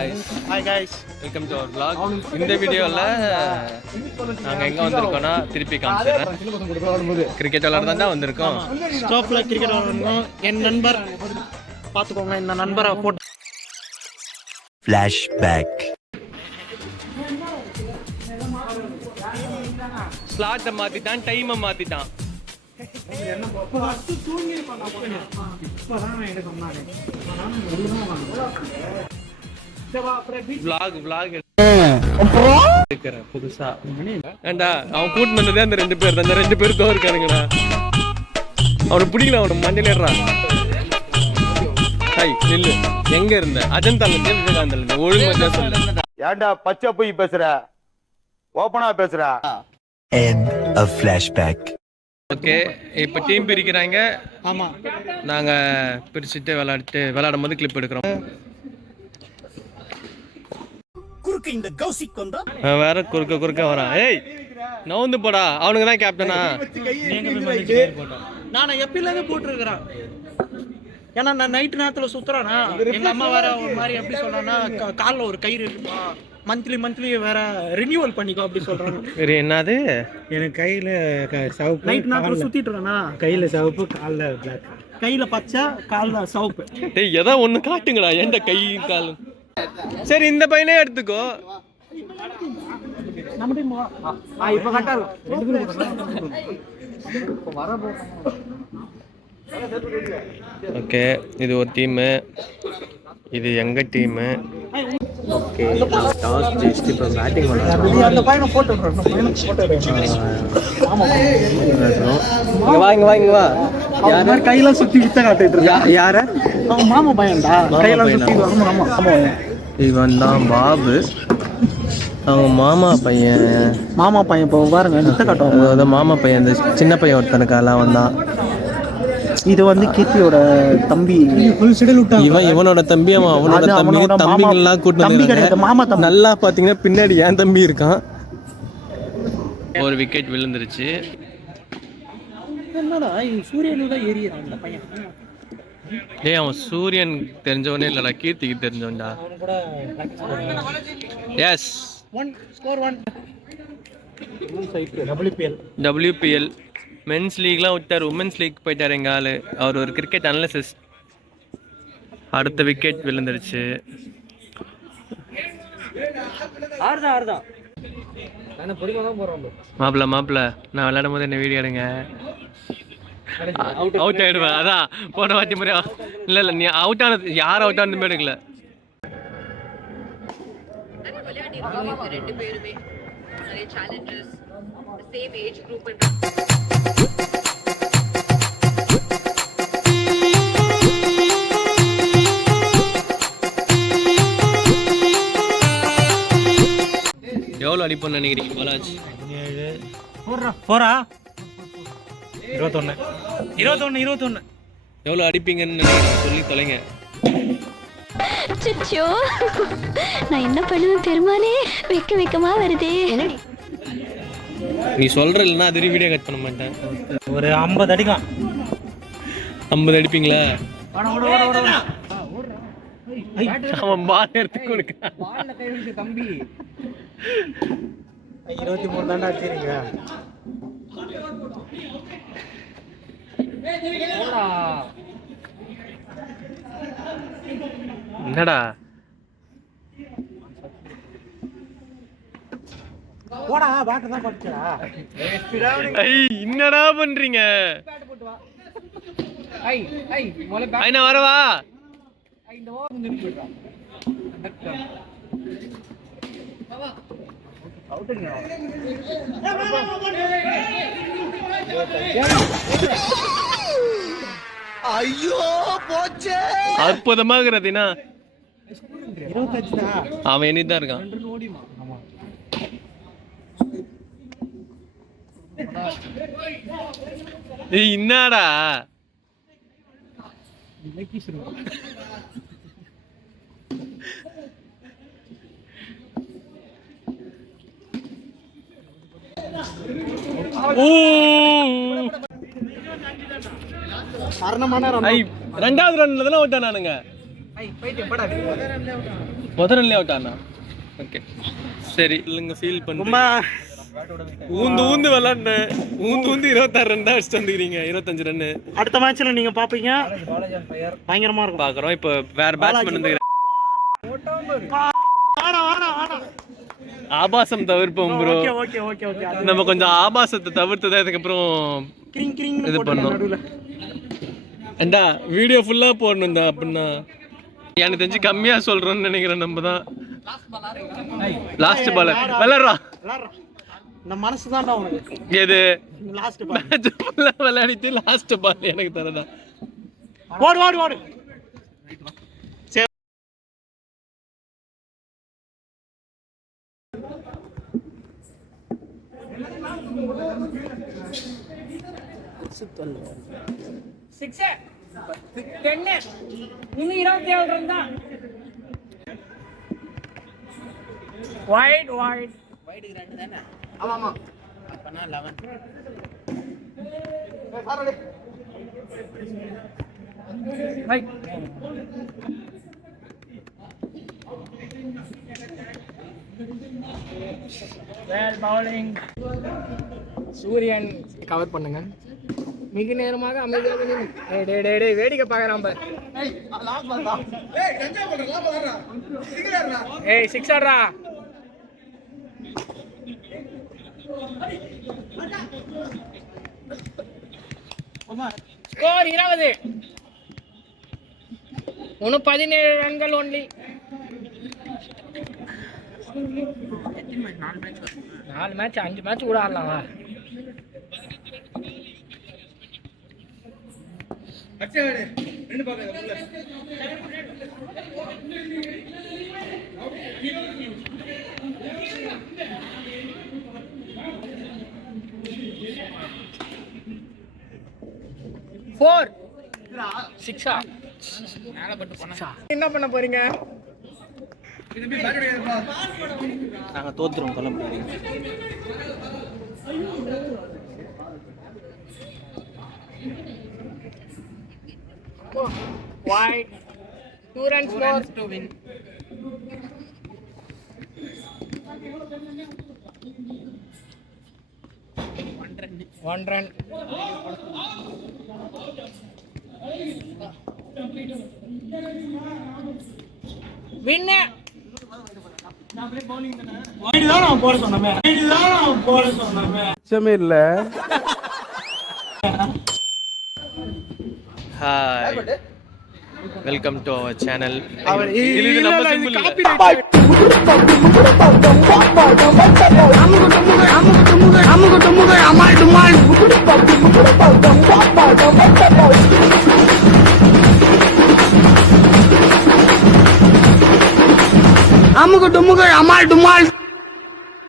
Hi guys, welcome to our vlog. இந்த வீடியோவில் நாங்கள் எங்கே வந்திருக்கோம்னா திருப்பி காமிச்சிடுறேன். கிரிக்கெட் விளாட தான் வந்திருக்கோம். ஸ்டாப்பில் கிரிக்கெட் விளாடணும். என் நண்பர் பார்த்துக்கோங்க, இந்த நண்பரை போட்டு ஃப்ளாஷ்பேக். ஸ்லாட்டை மாற்றிட்டான், டைமை மாற்றிட்டான். புதுசா ஏண்டா அவன் கூட்டு வந்ததே அந்த 2 பேர், அந்த 2 பேர் தோ இருக்கானுங்கடா. அவனுக்கு பிடிக்கல, அவனுக்கு மண்டலேடுறான். ஹாய் நில்லு, எங்க இருந்த? அஜந்தால இருந்து விவேகானந்தால இருந்து ஒழுங்கு சொல்லு. ஏன்டா பச்சை போய் பேசுற, ஓபனா பேசுற. End of flashback. ஓகே, இப்போ டீம் பிரிக்கிறாங்க. ஆமாம், நாங்கள் பிரிச்சுட்டு விளையாடும் போது கிளிப் எடுக்கிறோம். வேற குறுக்க வரான். ஏய் நவுந்து போடா, அவனுக்கு தான் கேப்டனா. நான் எப்பிலேருந்து போட்டிருக்கிறேன். ஏன்னா நான் நைட்டு நேரத்தில் சுற்றுறேன்னா எங்கள் அம்மா வேற ஒரு மாதிரி எப்படி சொல்கிறேன்னா, காலில் ஒரு கயிறு இருக்குமா, மந்த்லி வேற ரினியூவல் பண்ணிக்கோ அப்படி சொல்கிறாங்க. சரி, என்னது? எனக்கு கையில் சவுப்பு, நைட் நேரத்தில் சுற்றிட்டு இருக்கேண்ணா. கையில் சவுப்பு, காலில் பிளாக். கையில் பச்சை, காலில் சவுப்பு. டேய் எதா ஒன்று காட்டுங்கடா, எந்த கை காலும். சரி, இந்த பையனே எடுத்துக்கோ. இப்போ கட்டாரு ஓகே, இது ஒரு டீமு, இது எங்க டீமு. ஓகே, டாஸ் ஜெயிச்சுட்டு இப்போ பேட்டிங் பண்ணுறோம். அந்த பையனை போட்டு இங்கே வா. யார் கையில சுற்றி வித்த காட்டிட்டு இருக்கா? யார? அவன் மாமா பையன்டா, கையில சுற்றி. ஆமா, இவன் தான் பாபு, அவங்க மாமா பையன். இப்போ பாருங்க வித்த காட்டுவாங்க. அதாவது மாமா பையன், இந்த சின்ன பையன் ஒருத்தனுக்கால அவன் தான். இது வந்து கீர்த்தியோட தம்பி. இவனோட தம்பி, அவன் அவனோட தம்பி. தம்பிங்கெல்லாம் கூட்டு மாமா தம்பி. நல்லா பாத்தீங்கன்னா பின்னாடி என் தம்பி இருக்கான். ஒரு விக்கெட் விழுந்துருச்சு. என்னடா சூரியனோட ஏரியான் அந்த பையன். டேய் அவன் சூரியன் தெரிஞ்சவனே இல்லடா, கீர்த்திக்கு தெரிஞ்சவன்டா. Yes, 1 score 1. WPL மென்ஸ் லீக்லாம் விட்டார், உமன்ஸ் லீக் போயிட்டார் எங்க ஆளு. அவர் ஒரு கிரிக்கெட் அனலிசிஸ்ட். அடுத்த விக்கெட் விழுந்துருச்சு. மாப்பிள்ள நான் விளையாடும் போது என்ன வீடியோ எடுங்க. அவுட் ஆயிடுவேன். அதான் போன வாட்டி முறை இல்ல நீ அவுட் ஆனது, யார் அவுட் ஆனதுமே எடுக்கல. எவ்வளோ அடிப்போன்னு நினைக்கிறீங்க பாலாஜ்? 21. எவ்வளோ அடிப்பீங்கன்னு நினைக்கிறீங்க, சொல்லி தொலைங்க. அச்சோ, நான் என்ன பண்ணுவேன் பெருமானே, வெக்கமா வருதே. நீ சொல்ற இல்லைன்னா அது வீடியோ கட் பண்ண மாட்டேன். ஒரு 50 அடிக்கலாம். 50 அடிப்பீங்களா? அவன் பால் எடுத்து கொடுக்க. 23 தாண்டா வச்சிருக்கீங்க. என்னடா போடா, பேட் தான் படுச்சா. என்னடா பண்றீங்க? ஐயா வரவா? ஐயோ போச்சே. அற்புதமாகிறதுனா 25 தான். அவன் எண்ணிதான் இருக்கான். ஏய் என்னடா மரணமான ரெண்டாவது ரன்ல தானே விட்டானுங்க. முதல்ல அவுட் ஆனா ஓகே சரி இல்லைங்க ஃபீல் ரொம்ப பண்ணுறேன் ஊந்து விளாண்டேன் ஊந்து 26 ரன் தான் அடிச்சுட்டு வந்துக்கிறீங்க 25 ரன்னு அடுத்த மேட்ச்ல நீங்க பாப்பீங்க பயங்கரமா இருக்கும். பார்க்குறோம் இப்போ வேற பேட்ஸ்மேன் வந்து ஆபாசம் தவிர்ப்போம் bro. Okay okay okay okay நம்ம கொஞ்சம் ஆபாசத்தை தவிர்த்து தான் இதுக்கப்புறம் கிரிங் கிரிங் இது பண்ணோம். நடுவுல ஏண்டா வீடியோ ஃபுல்லாக போடணும் தான் அப்படின்னா எனக்கு தெரிஞ்சு கம்மியாக சொல்கிறோன்னு நினைக்கிறேன் நம்ம தான். லாஸ்ட் பால் விளாட்றா இந்த மனசு தான்டா உனக்கு. எது லாஸ்ட் பால் மேட்ச் ஃபுல்லாக விளையாடிட்டு லாஸ்ட் பால் எனக்கு தரதா. ஓடு ஓடு ஓடு. சூரியன் கவர் பண்ணுங்க. மிக நேரமாக அமைதியாக நின்று வேடிக்கை பார்க்கறான் பார். ஏய் சிக்ஸ் ஆடுறா. ஸ்கோர் 20. 17 ரன்கள் ஒன்லி. 4 மேட்ச் 5 மேட்ச் கூட ஆடலாம். என்ன பண்ண போறீங்க? நாங்கள் தோத்துருவோம் கலப்படாதீங்க. Wide. 2 runs more to win. One run. Win. Wide தான் நான் போட சொன்னமே. இல்ல hi welcome to our channel. இது நம்ம நம்ம சிம்பிள் அமுகு டுமுகு அமால் டுமால்.